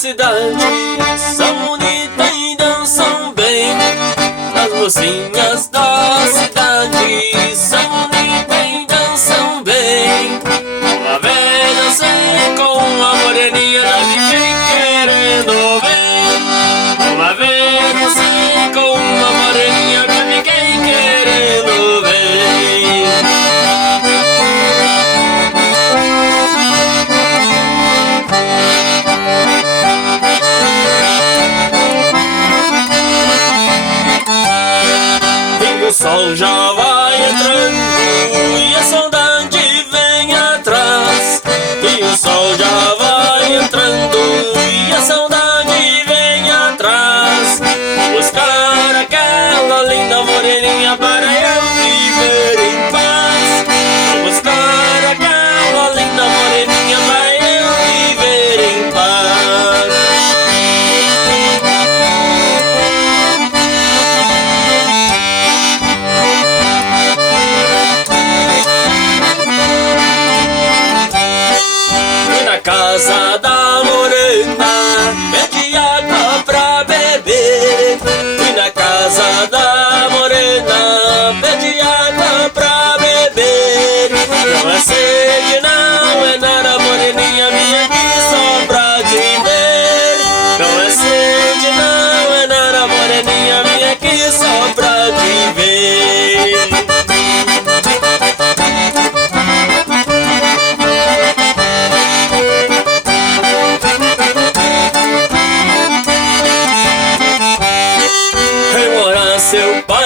cidade são bonitas e dançam bem. As mocinhas da cidade são bonitas e dançam bem. Uma vez dancei com uma moreninha, não fiquei querendo ver. Uma vez dancei com uma moreninha, não fiquei querendo ver. O sol já vai entrando e a saudade vem atrás. E o sol já vai entrando e a saudade vem atrás. Buscar aquela linda moreninha para eu viver em paz. Buscar aquela linda moreninha para eu viver em paz. Casa da morena, pede água pra beber. Fui na casa da morena, pede água pra beber. Não é sede, não é nada, moreninha, minha aqui só pra te ver. Não é sede, não é nada, moreninha, minha aqui só pra te ver. Seu pai